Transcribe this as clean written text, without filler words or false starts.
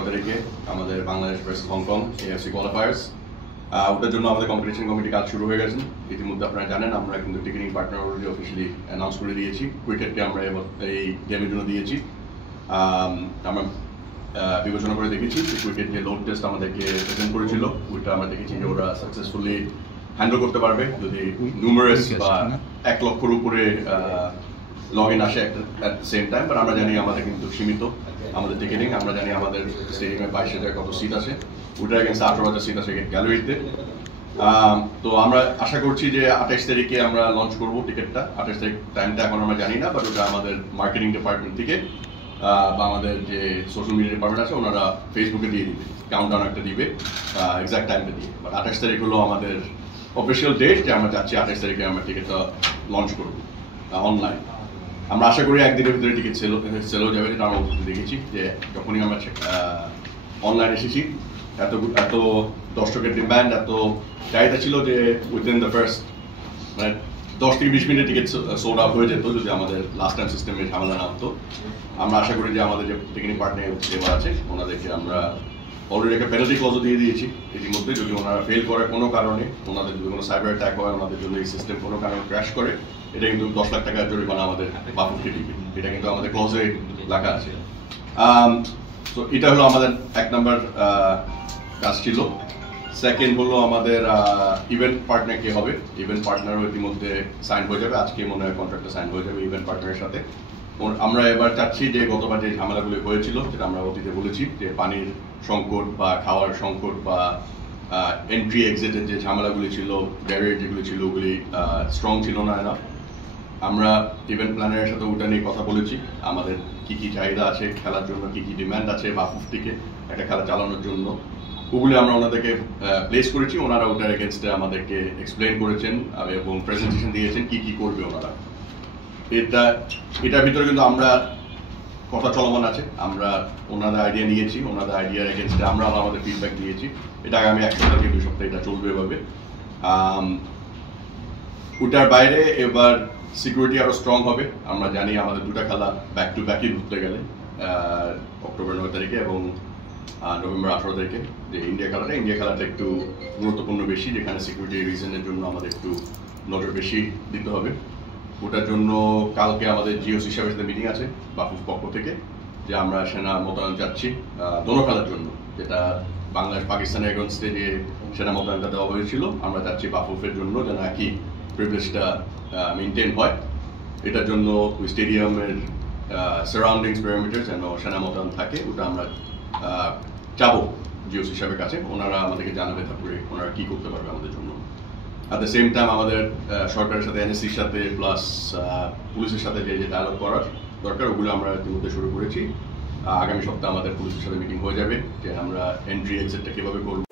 16 তারিখে আমাদের Bangladesh versus Hong Kong AFC qualifiers. ওটার জন্য আমাদের কম্পিটিশন কমিটি কাজ শুরু হয়ে গেছে। ইতিমধ্যে আপনারা জানেন আমরা কিন্তু ticketing partner already officially announce করে দিয়েছি। ক্রিকেটকে আমরা এই গেমের জন্য দিয়েছি। আমরা বিবেচনা করে দেখেছি যে ক্রিকেট যে লোড টেস্ট আমাদেরকে প্রেজেন্ট করেছিল ওইটা আমরা দেখেছি যে ওরা সাকসেসফুলি হ্যান্ডেল করতে পারবে যদি নিউমারাস বা 1 লক্ষের উপরে লগ ইন আসে at the same time. But আমরা জানি আমাদের কিন্তু সীমিত আমাদের টিকেটিং। আমরা জানি আমাদের স্টেডিয়ামে 22,000 কত সিট আছে, ওইটা এগেন্স্ট 18,000 সিট আছে গ্যালারিতে। তো আমরা আশা করছি যে 28 তারিখে আমরা লঞ্চ করবো টিকিটটা। 28 তারিখ টাইমটা এখন আমরা জানি না, বাট ওটা আমাদের মার্কেটিং ডিপার্টমেন্ট থেকে বা আমাদের যে সোশ্যাল মিডিয়া ডিপার্টমেন্ট আছে ওনারা ফেসবুকে দিয়ে দিবে, কাউন্টডাউন একটা দিবে এক্সাক্ট টাইমটা দিয়ে। বাট 28 তারিখ হলো আমাদের অফিসিয়াল ডেট যে আমরা চাচ্ছি 28 তারিখে আমরা টিকিটটা লঞ্চ করবো অনলাইন। আমরা আশা করি একদিনের ভিতরে টিকিট সেল হয়ে যাবে, যেটা আমরা দেখেছি যে যখনই আমরা অনলাইন এসেছি এত দর্শকের ডিমান্ড, এত চাহিদা ছিল যে উইদিন দ্য ফার্স্ট 10 থেকে 20 মিনিটে টিকিট সোল্ড আউট হয়ে যেত যদি আমাদের লাস্ট টাইম সিস্টেমে ঝামেলা না হতো। আমরা আশা করি যে আমাদের যে টিকেটিং পার্টনার আছে ওনাদেরকে আমরা অলরেডি একটা পেনাল্টি ক্লজও দিয়ে দিয়েছি ইতিমধ্যে। যদি ওনারা ফেল করে কোনো কারণে, ওনাদের যদি কোনো সাইবার অ্যাটাক হয়, ওনাদের জন্য এই সিস্টেম কোনো কারণে ক্র্যাশ করে, এটা কিন্তু 10 লাখ টাকা জরিমানা আমাদের বাফুফকে দিবে। এটা কিন্তু আমাদের ক্লজে লেখা আছে। তো এটা হলো আমাদের 1 নম্বর কাজ ছিল। সেকেন্ড হলো আমাদের ইভেন্ট পার্টনার কে হবে। ইভেন্ট পার্টনারও ইতিমধ্যে সাইন হয়ে যাবে, আজকে মনে হয় কন্ট্রাক্টটা সাইন হয়ে যাবে ইভেন্ট পার্টনারের সাথে। আমরা এবার চাচ্ছি যে গতবার যে ঝামেলাগুলো হয়েছিল, যেটা আমরা অতীতে বলেছি যে পানির সংকট বা খাওয়ার সংকট বা এন্ট্রি এক্সিটের যে ঝামেলাগুলি ছিল, ব্যারিয়ার যেগুলি ছিল ওগুলি স্ট্রং ছিল না। আমরা ইভেন্ট প্ল্যানারের সাথে ওটা নিয়ে কথা বলেছি, আমাদের কি কি চাহিদা আছে খেলার জন্য, কি কি ডিমান্ড আছে বাফুফ থেকে একটা খেলা চালানোর জন্য, ওগুলি আমরা ওনাদেরকে প্লেস করেছি। ওনারা ওটার এগেনস্টে আমাদেরকে এক্সপ্লেন করেছেন এবং প্রেজেন্টেশন দিয়েছেন কি কি করবে ওনারা। এটার ভিতরে কিন্তু আমরা কথা চলমান আছে। আমরা ওনাদের আইডিয়া নিয়েছি, ওনাদের আইডিয়ার এগেনস্টে আমরা আমাদের ফিডব্যাক দিয়েছি। এটা আগামী 1 সপ্তাহ থেকে 2 সপ্তাহ এটা চলবে এভাবে। ওটার বাইরে এবার সিকিউরিটি আরো স্ট্রং হবে। আমরা জানি আমাদের 2টা খেলা ব্যাক টু ব্যাকই ধরতে গেলে অক্টোবর 9 তারিখে এবং নভেম্বর 18 তারিখে যে ইন্ডিয়া খেলাটা একটু গুরুত্বপূর্ণ বেশি, যেখানে সিকিউরিটি রিজনের জন্য আমাদের একটু নজর বেশি দিতে হবে। ওটার জন্য কালকে আমাদের জিওসি হিসাবে সাথে মিটিং আছে বাফুফ পক্ষ থেকে, যে আমরা সেনা মোতায়েন যাচ্ছি দোনো খেলার জন্য। যেটা বাংলাদেশ পাকিস্তানের এগেন্স্টে যে সেনা মোতায়েনটা দেওয়া হয়েছিল, আমরা যাচ্ছি বাফুফের জন্য যেন একই প্রিভিলেজটা মেনটেন হয়। এটার জন্য স্টেডিয়ামের সারাউন্ডিংস প্যারামিটার যেন সেনা মোতায়েন থাকে, ওটা আমরা যাবো জিওসি সাহেবের কাছে। ওনারা আমাদেরকে জানাবে তারপরে ওনারা কি করতে পারবে আমাদের জন্য। অ্যাট দ্য সেম টাইম আমাদের সরকারের সাথে এনএসসির সাথে প্লাস পুলিশের সাথে যে ডায়ালগ করার দরকার ওগুলো আমরা ইতিমধ্যে শুরু করেছি। আগামী সপ্তাহে আমাদের পুলিশের সাথে মিটিং হয়ে যাবে যে আমরা এন্ট্রি এক্সিটটা কীভাবে করবো।